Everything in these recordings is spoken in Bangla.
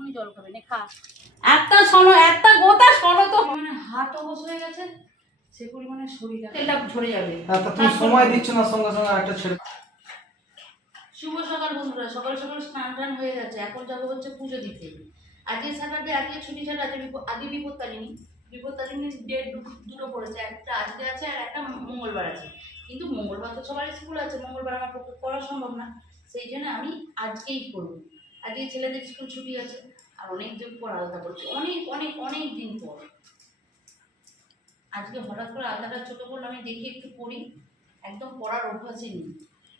এখনই জল খাবে না, খা। একটা শোনো, একটা গোটা শোনো তো, মানে হাত অবশ হয়ে গেছে, সে পরিমাণে শরীর তেলটা ঝরে যাবে। তুমি সময় দিচ্ছ না, সঙ্গে সঙ্গে একটা ছেড়ে। শুভ সকাল বন্ধুরা, সকাল সকাল স্নান টান হয়ে গেছে, এখন যাবো হচ্ছে পুজো দিতে। আজকে স্যাটারডে, আজকে ছুটি ছাড়া, আজকে বিপত্তারিণী। বিপত্তারিণীর ডেট দুটো পড়েছে, একটা আজকে আছে আর একটা মঙ্গলবার আছে। কিন্তু মঙ্গলবার তো সবার স্কুল আছে, মঙ্গলবার আমার পক্ষে করা সম্ভব না, সেই জন্য আমি আজকেই করবো। আজকে ছেলেদের স্কুল ছুটি আছে, আর অনেক দিন পর আলাদা করছি, অনেক অনেক অনেক দিন পর। আজকে হঠাৎ করে আলাদাটা ছোটো করলে আমি দেখি একটু পড়ি, একদম পড়ার অভ্যাসই নেই।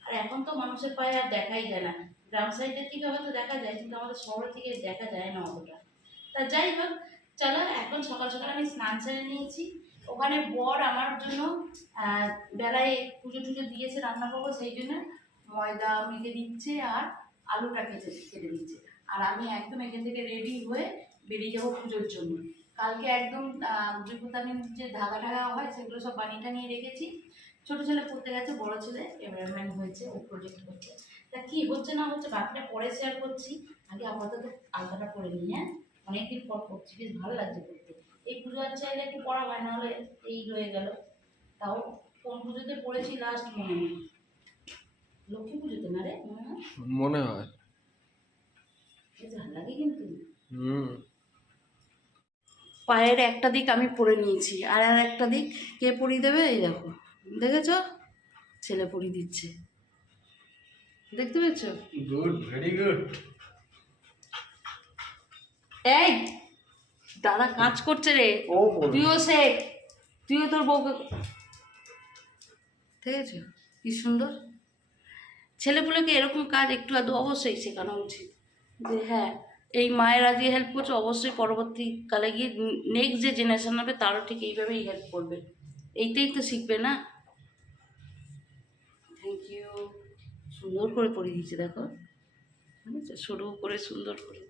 আর এখন তো মানুষের পায়ে আর দেখাই যায় না, গ্রাম সাইডের থেকে হয়তো দেখা যায়, কিন্তু আমাদের শহরের থেকে দেখা যায় না অতটা। তা যাই হোক, চলো এখন সকাল সকাল আমি স্নান সেরে নিয়েছি। ওখানে বর আমার জন্য বেলায় পুজো টুজো দিয়েছে, রান্না করবো, সেই জন্য ময়দা মেখে দিচ্ছে আর আলুটা কেটে দিচ্ছে। আর আমি একদম এখান থেকে রেডি হয়ে বেরিয়ে যাবো পুজোর জন্য। কালকে একদম বিপত্তারিণীর যে ধাগা ঢাগা হয় সেগুলো সব বানিয়ে টানিয়ে রেখেছি। ছোটো ছেলে পড়তে গেছে, বড় ছেলে এভারম্যান হয়েছে, ও প্রজেক্ট করছে। তা কী হচ্ছে না হচ্ছে বাকিটা পরে শেয়ার করছি, আগে আপাতত আলতাটা পরে নিই। হ্যাঁ, অনেকদিন পর করছি, বেশ ভালো লাগছে করতে। এই পুজো আর চাইলে একটু পড়া হয়, না হলে এই রয়ে গেল। তাও কোন পুজোতে পড়েছি লাস্ট মনে নেই, লক্ষ্মী পুজোতে না রে মনে হয়। বেশ ভালো লাগে কিন্তু। পায়ের একটা দিক আমি পরে নিয়েছি, আর একটা দিক কে পরিয়ে দেবে? এই দেখো, দেখেছ, ছেলে পরিয়ে দিচ্ছে, দেখতে পেয়েছ? Good, very good. এই দাদা কাজ করছে রে, তুইও শেখ, তুইও তোর বউকে। ঠিক আছে, কি সুন্দর। ছেলেপুলেকে এরকম কাজ একটু আধটু অবশ্যই শেখানো উচিত, যে হ্যাঁ এই মায়ের আজকে হেল্প করছে, অবশ্যই পরবর্তীকালে গিয়ে নেক্সট যে জেনারেশন হবে তারও ঠিক এইভাবেই হেল্প করবে, এইটাই তো শিখবে না। থ্যাংক ইউ, সুন্দর করে পরিয়ে দিচ্ছে দেখো, সরু করে সুন্দর করে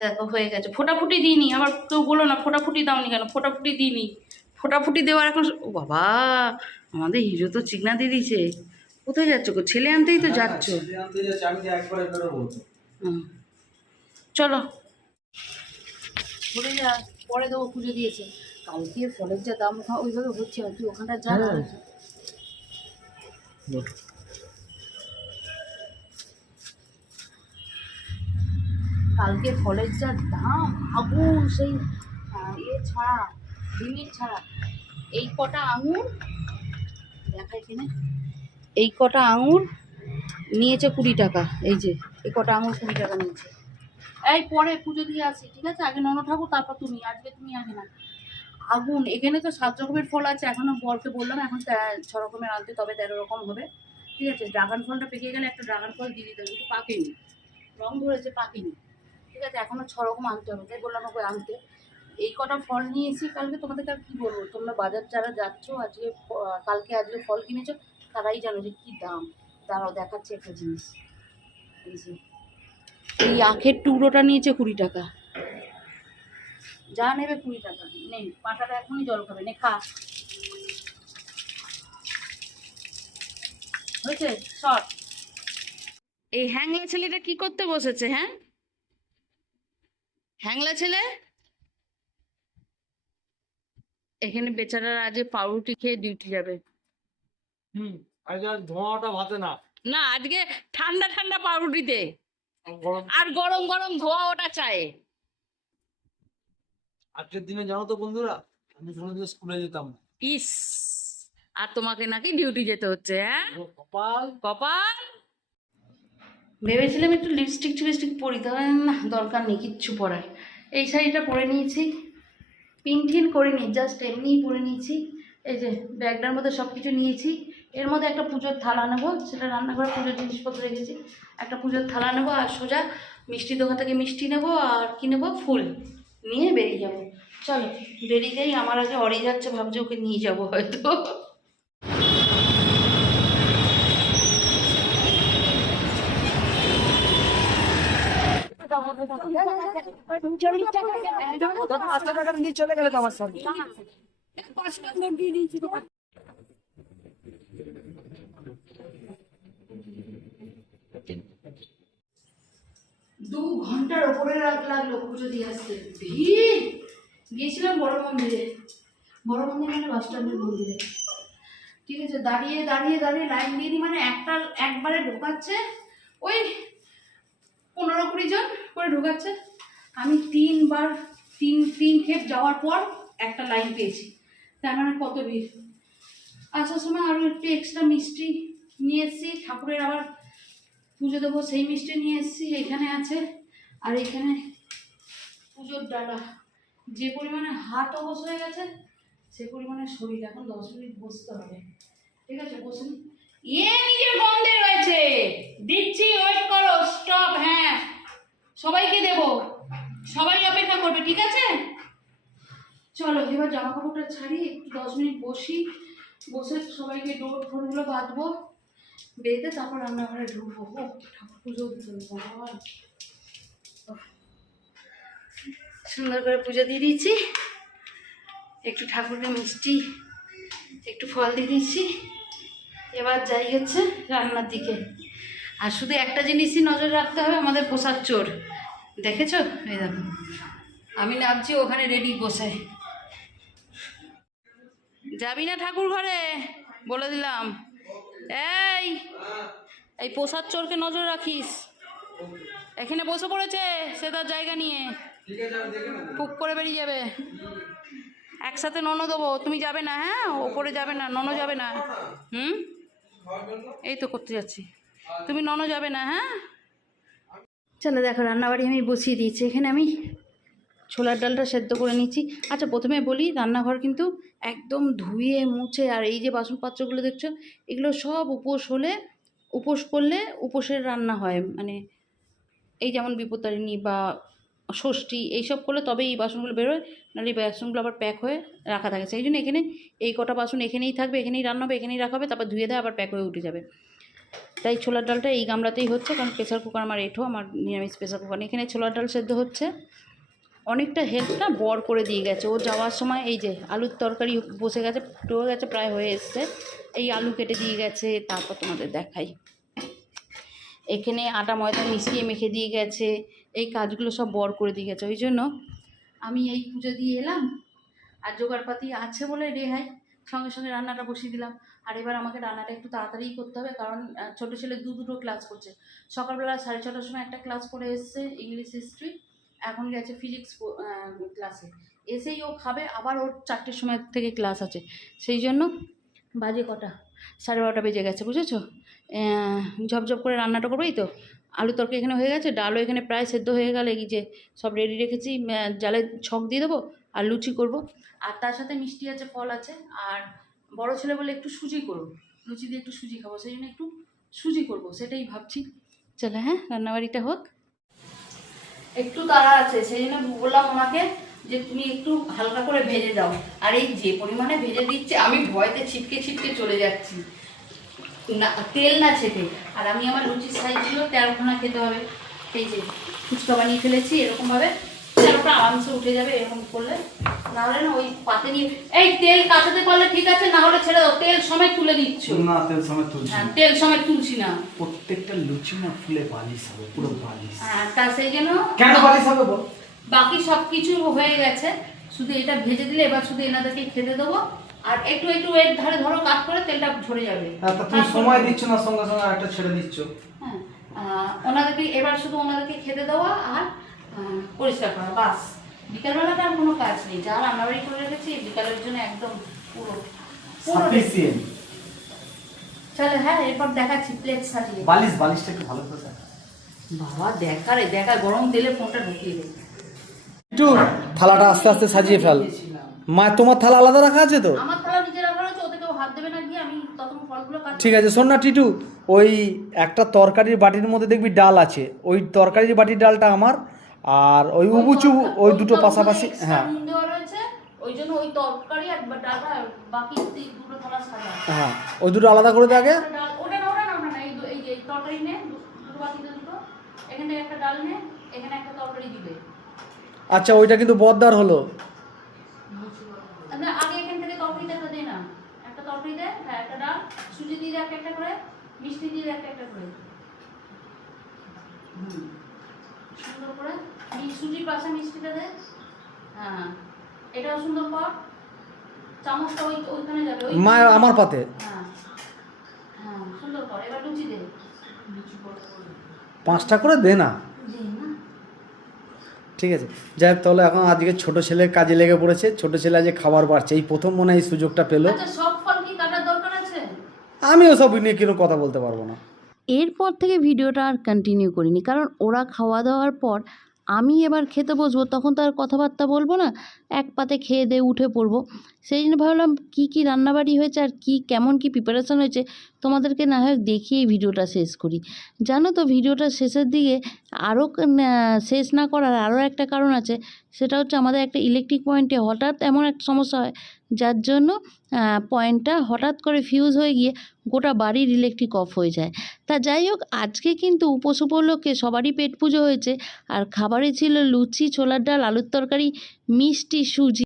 দেখো হয়ে গেছে। ফোটাফুটি দিইনি, আবার কেউ বলো না ফোটাফুটি দাওনি কেন, ফোটাফুটি দিইনি। ফোটাফুটি দেওয়ার এখন, ও বাবা আমাদের হিরো তো চিকনা দিয়ে দিয়েছে। কোথায় যাচ্ছ গো? ছেলে আনতেই তো যাচ্ছ। চলো ঘুরে যা, পরে দেবো, পুজো দিয়েছে। কালকে ফলের যা দাম ওইভাবে হচ্ছে, আর কি ওখানটা যা না। কালকে ফলের যা দাম, আগুন, সেই ইয়ে ছাড়া, লিমিট ছাড়া। এই কটা আঙুর দেখাই কিনে, এই কটা আঙুর নিয়েছে 20 টাকা। এই যে এই কটা আঙুর 20 টাকা নিয়েছে। এই পরে পুজো দিয়ে আসি, ঠিক আছে? আগে নন ঠাকুর, তারপর তুমি, আজকে তুমি আগে না। আগুন, এখানে তো 7 রকমের ফল আছে, এখনো বরকে বললাম এখন 6 রকমের আনতে, তবে 13 রকম হবে। ঠিক আছে, ড্রাগন ফলটা পেকে গেলে একটা ড্রাগন ফল দিয়ে দিতে হবে, কিন্তু পাকেনি, রং ধরেছে, পাকেনি। ঠিক আছে, এখনো 6 রকম আনতে হবে, তাই বললাম ওকে আনতে। এই কটা ফল নিয়েছি কালকে, তোমাদেরকে আর কী বলবো, তোমরা বাজার যারা যাচ্ছ আজকে, কালকে আজকে ফল কিনেছো, তারাই জানো যে কী দাম। দাঁড়াও দেখাচ্ছি একটা জিনিস, এই যে এই আখের টুকরোটা নিয়েছে 20 টাকা, যা নেবে 20 টাকা। নেই, পাঁঠাটা এখনই জল খাবে, নে খা। হয়েছে শর্ট। এই হ্যাংলা ছেলেটা কি করতে বসেছে? হ্যাঁ, হ্যাংলা ছেলে এখানে বেচারারা আজ পাউরুটি খেয়ে ডিউটি যাবে। আজকে ধোঁয়াটা ভাতে না, না আজকে ঠান্ডা ঠান্ডা পাউরুটিতে, আর গরম গরম ধোয়া ওটা চায়। আজকের দিনে জানো তো বন্ধুরা, আমি কোনোদিন স্কুলে যেতাম না। ইস, আর তোমাকে নাকি ডিউটি যেতে হচ্ছে? হ্যাঁ, কপাল কপাল। ভেবেছিলাম একটু লিপস্টিক টিপস্টিক পরি, তবে না, দরকার নেই কিচ্ছু পরার। এই শাড়িটা পরে নিয়েছি, পিন ঠিন করিনি, জাস্ট এমনিই পরে নিয়েছি। এই যে ব্যাগটার মধ্যে সব কিছু নিয়েছি, এর মধ্যে একটা পুজোর থালা নেবো, সেটা রান্নাঘরে পুজোর জিনিসপত্র রেখেছি। একটা পুজোর থালা নেবো, আর সোজা মিষ্টি দোকান থেকে মিষ্টি নেবো, আর কি নেবো, ফুল নিয়ে বেরিয়ে যাবো। চলো বেরিয়ে যাই, আমার আগে অরি যাচ্ছে, ভাবছে ওকে নিয়ে যাবো হয়তো। চলে গেলে তো আমার সঙ্গে। 2 ঘন্টার ওপরে লাগলো পুজো দিয়ে আসতে, ভিড়। গিয়েছিলাম বড় মন্দিরে, বড় মন্দির মানে বাস স্ট্যান্ডের মন্দিরে। ঠিক আছে, দাঁড়িয়ে দাঁড়িয়ে দাঁড়িয়ে লাইন দিয়ে দিই, মানে একবারে ঢোকাচ্ছে ওই 15-20 জন করে ঢোকাচ্ছে। আমি 3 ক্ষেপ যাওয়ার পর একটা লাইন পেয়েছি, তার মানে কত ভিড়। আসার সময় আরও একটু এক্সট্রা মিষ্টি নিয়ে এসেছি, ঠাকুরের আবার পুজো দেবো সেই মিষ্টি নিয়ে এসেছি, এখানে আছে। আর এখানে পুজোর ডালা, যে পরিমাণে হাত অবশ হয়ে গেছে সে পরিমাণে শরীর, এখন 10 মিনিট বসতে হবে। ঠিক আছে, বসুন। নিজের গন্ধে রয়েছে, দিচ্ছি, ওয়েট করো, স্টপ। হ্যাঁ, সবাইকে দেব, সবাই অপেক্ষা করবে, ঠিক আছে? চলো এবার জামা কাপড়টা ছাড়ি, একটু 10 মিনিট বসি, বসে সবাইকে ডোরগুলো বাঁধবো, বেঁধে তারপর রান্নাঘরে ঢুকবো। ঠাকুর পুজো দিতে ভগবান, সুন্দর করে পুজো দিয়ে দিয়েছি, একটু ঠাকুরকে মিষ্টি একটু ফল দিয়ে দিচ্ছি। এবার যাই হচ্ছে রান্নার দিকে। আর শুধু একটা জিনিসই নজর রাখতে হবে, আমাদের পোশাক চোর, দেখেছো? এই দেখো আমি নামছি ওখানে রেডি বসে। যাবি না ঠাকুর ঘরে, বলে দিলাম। এই পোশাক চোরকে নজর রাখিস, এখানে বসে পড়েছে সে তার জায়গা নিয়ে, পুক করে বেরিয়ে যাবে। একসাথে ননো দেবো, তুমি যাবে না? হ্যাঁ, ওপরে যাবে না, ননো যাবে না। এই তো করতে যাচ্ছি, তুমি ননো যাবে না। হ্যাঁ চলো, দেখো রান্নাবাড়ি আমি বসিয়ে দিয়েছি। এখানে আমি ছোলার ডালটা সেদ্ধ করে নিচ্ছি। আচ্ছা, প্রথমে বলি, রান্নাঘর কিন্তু একদম ধুয়ে মুছে, আর এই যে বাসনপত্রগুলো দেখছো, এগুলো সব উপোস করলে উপোসের রান্না হয়, মানে এই যেমন বিপত্তারিণী বা ষষ্ঠী এইসব করলে তবেই এই বাসনগুলো বেরোয়, নাহলে এই বাসনগুলো আবার প্যাক হয়ে রাখা থাকে। সেই জন্য এখানে এই কটা বাসন এখানেই থাকবে, এখানেই রান্না হবে, এখানেই রাখা হবে, তারপর ধুয়ে দেয় আবার প্যাক হয়ে উঠে যাবে। তাই ছোলার ডালটা এই গামলাতেই হচ্ছে, কারণ প্রেসার কুকার আমার আমার নিরামিষ প্রেসার কুকার। এখানে ছোলার ডাল সেদ্ধ হচ্ছে। অনেকটা হেল্পটা বর করে দিয়ে গেছে, ও যাওয়ার সময় এই যে আলুর তরকারি বসে গেছে, ফুটেও গেছে, প্রায় হয়ে এসছে। এই আলু কেটে দিয়ে গেছে, তারপর তোমাদের দেখাই, এখানে আটা ময়দা মিশিয়ে মেখে দিয়ে গেছে, এই কাজগুলো সব বর করে দিয়ে গেছে। ওই জন্য আমি এই পুজো দিয়ে এলাম, আর জোগাড়পাতি আছে বলে রেহাই, সঙ্গে সঙ্গে রান্নাটা বসিয়ে দিলাম। আর এবার আমাকে রান্নাটা একটু তাড়াতাড়ি করতে হবে, কারণ ছোটো ছেলে দুটো ক্লাস করছে। সকালবেলা 6:30টার সময় একটা ক্লাস করে এসছে ইংলিশ হিস্ট্রি, এখন গেছে ফিজিক্স ক্লাসে, এসেই ও খাবে, আবার ওর 4টের সময় থেকে ক্লাস আছে। সেই জন্য বাজে কটা, 12:30 বেজে গেছে, বুঝেছো? ঝপঝপ করে রান্নাটা করবো। এই তো আলু তরকারি এখানে হয়ে গেছে, ডালও এখানে প্রায় সেদ্ধ হয়ে গেলে, এই যে সব রেডি রেখেছি, জালে ছক দিয়ে দেবো আর লুচি করব। আর তার সাথে মিষ্টি আছে, ফল আছে। আর বড় ছেলে বলে একটু সুজি করো, লুচি দিয়ে একটু সুজি খাবো, সেই জন্য একটু সুজি করব, সেটাই ভাবছি। চলে, হ্যাঁ, রান্নাবাড়িটা হোক। একটু তাড়া আছে, সেই জন্য বললাম ওনাকে যে তুমি একটু হালকা করে ভেজে দাও। আর এই যে পরিমাণে ভেজে দিচ্ছে, আমি ভয়তে ছিটকে ছিটকে চলে যাচ্ছি, না তেল না ছেটে। আর আমি আমার লুচির সাইজগুলো 13খানা খেতে হবে। এই যে ফুচকা বানিয়ে ফেলেছি, এরকমভাবে 13টা আরামসে উঠে যাবে এরকম করলে, নাহলে না ওই পাতে নিয়ে এই তেল কাটাতে পারলে ঠিক আছে, না হলে ছেড়ে দাও। তেল সমেত তুলে দিচ্ছ না? তেল সমেত তুলছি। হ্যাঁ, তেল সমেত তুলছি না, প্রত্যেকটা লুচি না ফুলে বালিশ হবে, পুরো বালিশ। হ্যাঁ, তা সেই জন্য কেন বালিশ হবে বল? বাকি সব কিছু হয়ে গেছে, শুধু এটা ভেজে দিলে এবার শুধু এনাদেরকে খেতে দেবো। আর একটু একটু এর ধারে ধরো, কাট করে তেলটা ঝরে যাবে। তুমি সময় দিচ্ছ না, সঙ্গে সঙ্গে একটা ছেড়ে দিচ্ছ। হ্যাঁ, ওনাদেরকে এবার শুধু ওনাদেরকে খেতে দেওয়া আর পরিষ্কার করা, বাস। বিকালবেলাটা আর কোনো কাজ নেই, যা রান্নাবাড়ি করে রেখেছি বিকালের জন্য একদম পুরো সাফিসিয়েন্ট। চলে, হ্যাঁ, এরপর দেখাচ্ছি প্লেট সাজিয়ে। বালিশটা একটু ভালো করে দেখা বাবা, দেখা গরম তেলে ফোনটা ঢুকিয়ে দেয়। একটু থালাটা আস্তে আস্তে সাজিয়ে ফেল। মা, তোমার থালা আলাদা রাখা আছে তো? আমার থালা নিজে রাখা আছে, ওতে কেউ হাত দেবে না, গিয়ে আমি তখন ফলগুলো কাটছি। ঠিক আছে, শোন না টিটু, ওই একটা তরকারির বাটির মধ্যে দেখবি ডাল আছে, ওই তরকারির বাটির ডালটা আমার, আর ওই উবুচু ওই দুটো পাশাপাশি। হ্যাঁ ওই জন্য ওই তরকারি আর ডালটা বাকি দুটো থালা সাজা। হ্যাঁ, ওই দুটো আলাদা করে দে আগে। ওটা না, এই যে তরকারি নে, দুটো বাটিতে দুটো, এখানে একটা ডাল নে, এখানে একটা তরকারি দিবে। আচ্ছা, ওইটা কিন্তু বদ্দার হলো। না, আগে এখান থেকে তরকারিটা দে না, একটা তরকারি দে, হ্যাঁ, একটা ডাল, সুজি দিয়ে একটা করে, মিষ্টি দিয়ে একটা করে। সুন্দর করে সুজির পাশে মিষ্টিটা দে। হ্যাঁ, এটাও সুন্দর কর। চামচটা ওইখানে যাবে, ওই মা আমার পাতে। হ্যাঁ হ্যাঁ, সুন্দর কর। এবার লুচি দে। 5টা করে দে না। দে না। ঠিক আছে, যাই হোক, তাহলে এখন আজকে ছোট ছেলে কাজে লেগে পড়েছে। ছোট ছেলে আজকে খাবার বাড়ছে, এই প্রথম মনে হয় এই সুযোগটা পেলো। আচ্ছা, সব ফল কি কাটার দরকার আছে? আমি ওসব নিয়ে কোনো কথা বলতে পারবো না। এরপর থেকে ভিডিওটা আর কন্টিনিউ করিনি, কারণ ওরা খাওয়া দাওয়ার পর আমি এবার খেতে বসবো, তখন তো আর কথাবার্তা বলবো না, এক পাতে খেয়ে দিয়ে উঠে পড়বো। সেই জন্য ভাবলাম কী রান্নাবাড়ি হয়েছে আর কেমন প্রিপারেশন হয়েছে তোমাদেরকে না হয় দেখিয়ে ভিডিওটা শেষ করি। জানো তো, ভিডিওটা শেষের দিকে আরও শেষ না করার আরও একটা কারণ আছে। সেটা হচ্ছে আমাদের একটা ইলেকট্রিক পয়েন্টে হঠাৎ এমন একটা সমস্যা হয়, যার জন্য পয়েন্টটা হঠাৎ করে ফিউজ হয়ে গিয়ে গোটা বাড়ির ইলেকট্রিক অফ হয়ে যায়। তা যাই হোক, আজকে কিন্তু উপোস উপলক্ষে সবারই পেট পুজো হয়েছে, আর খাবারে ছিল লুচি, ছোলার ডাল, আলুর তরকারি, মিষ্টি, সুজি।